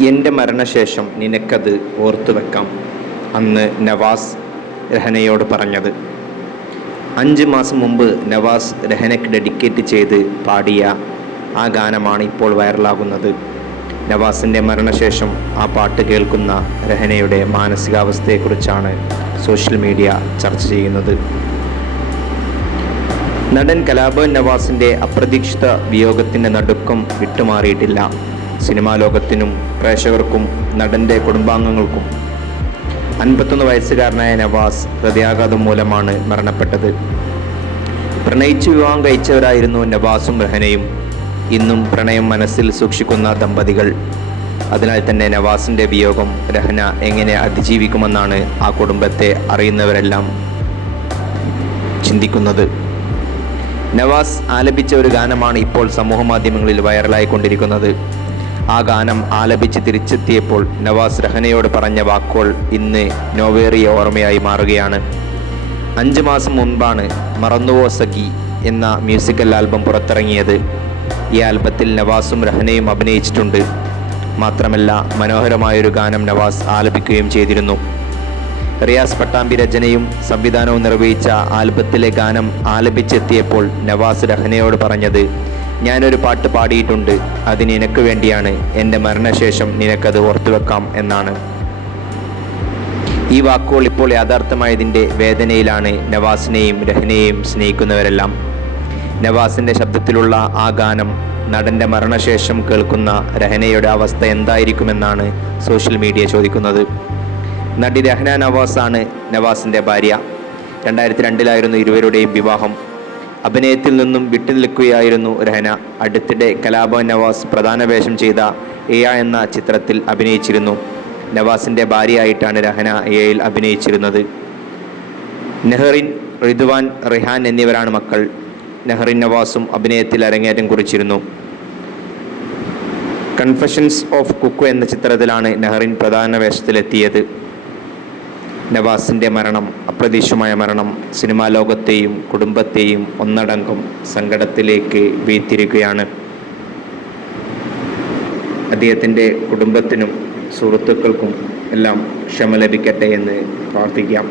എന്റെ മരണശേഷം നിനക്കത് ഓർത്തു വെക്കാം. അന്ന് നവാസ് രഹനയോട് പറഞ്ഞത്. അഞ്ച് മാസം മുമ്പ് നവാസ് രഹനയ്ക്ക് ഡെഡിക്കേറ്റ് ചെയ്ത് പാടിയ ആ ഗാനമാണ് ഇപ്പോൾ വൈറലാകുന്നത്. നവാസിന്റെ മരണശേഷം ആ പാട്ട് കേൾക്കുന്ന രഹനയുടെ മാനസികാവസ്ഥയെക്കുറിച്ചാണ് സോഷ്യൽ മീഡിയ ചർച്ച ചെയ്യുന്നത്. നടൻ കലാഭവൻ നവാസിന്റെ അപ്രതീക്ഷിത വിയോഗത്തിന്റെ നടുക്കം വിട്ടുമാറിയിട്ടില്ല. സിനിമാ ലോകത്തിനും പ്രേക്ഷകർക്കും നടന്റെ കുടുംബാംഗങ്ങൾക്കും അൻപത്തൊന്ന് വയസ്സുകാരനായ നവാസ് ഹൃദയാഘാതം മൂലമാണ് മരണപ്പെട്ടത്. പ്രണയിച്ചു വിവാഹം കഴിച്ചവരായിരുന്നു നവാസും റഹനയും. ഇന്നും പ്രണയം മനസ്സിൽ സൂക്ഷിക്കുന്ന ദമ്പതികൾ. അതിനാൽ തന്നെ നവാസിന്റെ വിയോഗം രഹന എങ്ങനെ അതിജീവിക്കുമെന്നാണ് ആ കുടുംബത്തെ അറിയുന്നവരെല്ലാം ചിന്തിക്കുന്നത്. നവാസ് ആലപിച്ച ഒരു ഗാനമാണ് ഇപ്പോൾ സമൂഹ മാധ്യമങ്ങളിൽ വൈറലായിക്കൊണ്ടിരിക്കുന്നത്. ആ ഗാനം ആലപിച്ച് തിരിച്ചെത്തിയപ്പോൾ നവാസ് രഹനയോട് പറഞ്ഞ വാക്കുകൾ ഇന്ന് നോവേറിയ ഓർമ്മയായി മാറുകയാണ്. അഞ്ച് മാസം മുൻപാണ് മറന്നുവോ സഖി എന്ന മ്യൂസിക്കൽ ആൽബം പുറത്തിറങ്ങിയത്. ഈ ആൽബത്തിൽ നവാസും രഹനയും അഭിനയിച്ചിട്ടുണ്ട്. മാത്രമല്ല മനോഹരമായൊരു ഗാനം നവാസ് ആലപിക്കുകയും ചെയ്തിരുന്നു. റിയാസ് പട്ടാമ്പി രചനയും സംവിധാനവും നിർവഹിച്ച ആൽബത്തിലെ ഗാനം ആലപിച്ചെത്തിയപ്പോൾ നവാസ് രഹനയോട് പറഞ്ഞത് ഞാനൊരു പാട്ട് പാടിയിട്ടുണ്ട്. അത് നിനക്ക് വേണ്ടിയാണ്. എന്റെ മരണശേഷം നിനക്കത് ഓർത്തുവെക്കാം എന്നാണ്. ഈ വാക്കുകൾ ഇപ്പോൾ യാഥാർത്ഥ്യമായതിന്റെ വേദനയിലാണ് നവാസിനെയും രഹനയെയും സ്നേഹിക്കുന്നവരെല്ലാം. നവാസിന്റെ ശബ്ദത്തിലുള്ള ആ ഗാനം നടന്റെ മരണശേഷം കേൾക്കുന്ന രഹനയുടെ അവസ്ഥ എന്തായിരിക്കുമെന്നാണ് സോഷ്യൽ മീഡിയ ചോദിക്കുന്നത്. നടി രഹന നവാസാണ് നവാസിന്റെ ഭാര്യ. രണ്ടായിരത്തി രണ്ടിലായിരുന്നു ഇരുവരുടെയും വിവാഹം. അഭിനയത്തിൽ നിന്നും വിട്ടുനിൽക്കുകയായിരുന്നു രഹന. അടുത്തിടെ കലാഭവൻ നവാസ് പ്രധാന വേഷം ചെയ്ത എയ എന്ന ചിത്രത്തിൽ അഭിനയിച്ചിരുന്നു. നവാസിന്റെ ഭാര്യയായിട്ടാണ് രഹന എയിൽ അഭിനയിച്ചിരുന്നത്. നെഹ്റിൻ റിദ്വാൻ റിഹാൻ എന്നിവരാണ് മക്കൾ. നെഹ്റിൻ നവാസും അഭിനയത്തിൽ അരങ്ങേറ്റം കുറിച്ചിരുന്നു. കൺഫഷൻസ് ഓഫ് കുക്കു എന്ന ചിത്രത്തിലാണ് നെഹ്റിൻ പ്രധാന വേഷത്തിലെത്തിയത്. നവാസിന്റെ മരണം അപ്രതീക്ഷമായ മരണം സിനിമാ ലോകത്തെയും കുടുംബത്തെയും ഒന്നടങ്കം സങ്കടത്തിലേക്ക് വീഴ്ത്തിരിക്കുകയാണ് അദ്ദേഹത്തിന്റെ കുടുംബത്തിനും സുഹൃത്തുക്കൾക്കും എല്ലാം ക്ഷമ ലഭിക്കട്ടെ എന്ന് പ്രാർത്ഥിക്കാം.